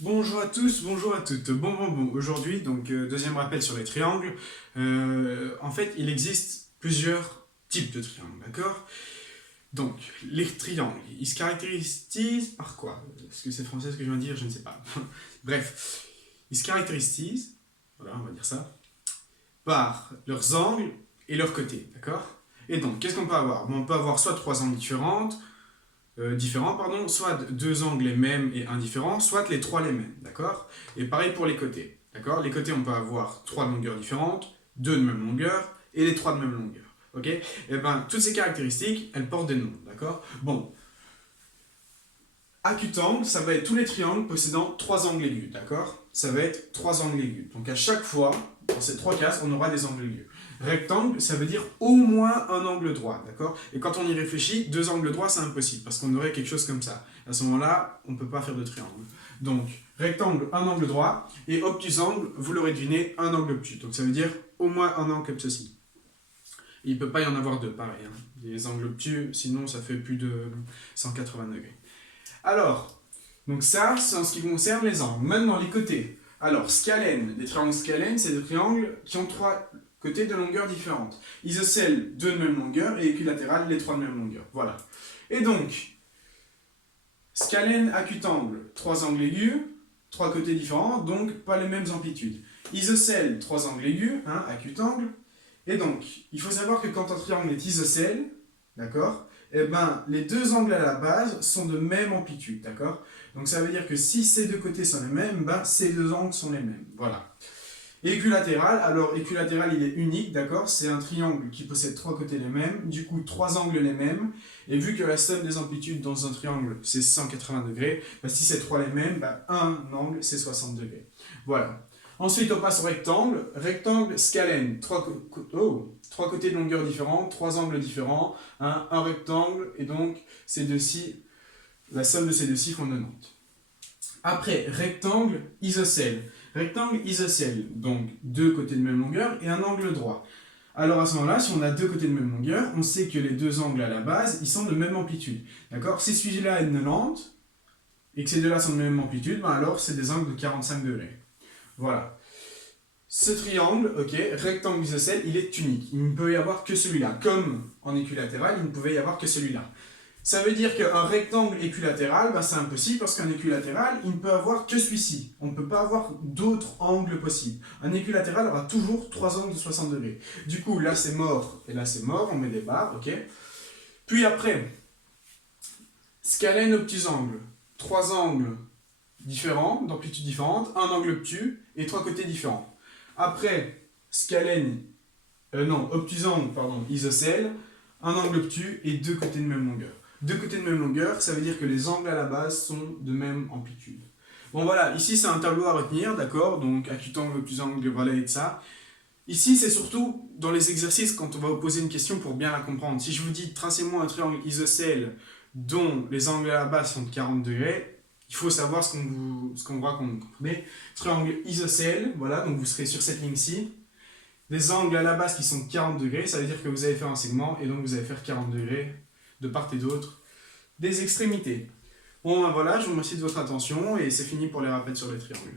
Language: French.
Bonjour à tous, bonjour à toutes. Bon. Aujourd'hui, deuxième rappel sur les triangles. En fait, il existe plusieurs types de triangles, d'accord? Donc, les triangles, ils se caractérisent par quoi? Est-ce que c'est français ce que je viens de dire? Je ne sais pas. Bref, ils se caractérisent, voilà, on va dire ça, par leurs angles et leurs côtés, d'accord? Et donc, qu'est-ce qu'on peut avoir? Bon, on peut avoir soit trois angles différents, soit deux angles les mêmes et indifférents, soit les trois les mêmes, d'accord? Et pareil pour les côtés, d'accord? Les côtés, on peut avoir trois longueurs différentes, deux de même longueur, et les trois de même longueur, ok? Et bien, toutes ces caractéristiques, elles portent des noms, d'accord? Bon, acutangle, ça va être tous les triangles possédant trois angles aigus, d'accord? Ça va être trois angles aigus. Donc à chaque fois, dans ces trois cases, on aura des angles aigus. Rectangle, ça veut dire au moins un angle droit, d'accord? Et quand on y réfléchit, deux angles droits, c'est impossible, parce qu'on aurait quelque chose comme ça. À ce moment-là, on ne peut pas faire de triangle. Donc, rectangle, un angle droit, et obtusangle, vous l'aurez deviné, un angle obtus. Donc ça veut dire au moins un angle comme ceci. Il ne peut pas y en avoir deux, pareil. Hein. Les angles obtus, sinon ça fait plus de 180 degrés. Alors, donc ça, c'est en ce qui concerne les angles. Maintenant, les côtés. Alors, scalène, des triangles scalènes, c'est des triangles qui ont trois côtés de longueur différentes. Isocèle, deux de même longueur, et équilatéral, les trois de même longueur. Voilà. Et donc, scalène, acutangle, trois angles aigus, trois côtés différents, donc pas les mêmes amplitudes. Isocèle, trois angles aigus, acutangle. Et donc, il faut savoir que quand un triangle est isocèle, d'accord, eh ben, les deux angles à la base sont de même amplitude, d'accord? Donc ça veut dire que si ces deux côtés sont les mêmes, ben, ces deux angles sont les mêmes, voilà. Équilatéral, alors équilatéral il est unique, d'accord? C'est un triangle qui possède trois côtés les mêmes, du coup trois angles les mêmes, et vu que la somme des amplitudes dans un triangle c'est 180 degrés, ben, si c'est trois les mêmes, ben, un angle c'est 60 degrés. Voilà. Ensuite, on passe au rectangle. Rectangle, scalène, trois côtés de longueur différentes, trois angles différents, un rectangle, et donc ces deux-ci, la somme de ces deux-ci font 90. Après, rectangle, isocèle. Rectangle, isocèle, donc deux côtés de même longueur et un angle droit. Alors à ce moment-là, si on a deux côtés de même longueur, on sait que les deux angles à la base, ils sont de même amplitude. D'accord? Si celui-là est de 90, et que ces deux-là sont de même amplitude, ben alors c'est des angles de 45 degrés. Voilà. Ce triangle, ok, rectangle isocèle, il est unique. Il ne peut y avoir que celui-là. Comme en équilatéral, il ne pouvait y avoir que celui-là. Ça veut dire qu'un rectangle équilatéral, ben c'est impossible parce qu'un équilatéral, il ne peut avoir que celui-ci. On ne peut pas avoir d'autres angles possibles. Un équilatéral aura toujours trois angles de 60 degrés. Du coup, là c'est mort et là c'est mort, on met des barres, ok. Puis après, scalène obtusangle. Trois angles différents, d'amplitude différente, un angle obtus et trois côtés différents. Après, scalène, obtusangle, isocèle, un angle obtus et deux côtés de même longueur. Deux côtés de même longueur, ça veut dire que les angles à la base sont de même amplitude. Bon voilà, ici c'est un tableau à retenir, d'accord? Donc acutangle, obtusangle, voilà et de ça. Ici c'est surtout dans les exercices quand on va vous poser une question pour bien la comprendre. Si je vous dis tracez-moi un triangle isocèle dont les angles à la base sont de 40 degrés, il faut savoir ce qu'on vous raconte, vous comprenez? Triangle isocèle, voilà, donc vous serez sur cette ligne-ci. Des angles à la base qui sont de 40 degrés, ça veut dire que vous allez faire un segment et donc vous allez faire 40 degrés de part et d'autre des extrémités. Bon, ben voilà, je vous remercie de votre attention et c'est fini pour les rappels sur les triangles.